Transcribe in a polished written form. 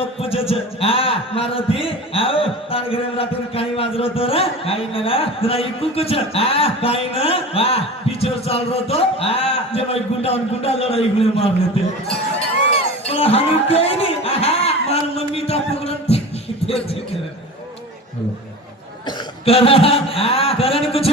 लोक पूछे मारो थी तार घरे में रात में कहीं बाज रहो तो रे काही ना जरा इकू कुछ कहीं ना पीछे चल रहो तो जब भाई गुंडा लड़ाई में मार लेते हम कहीं नहीं मार मम्मी तो पकड़न करण कुछ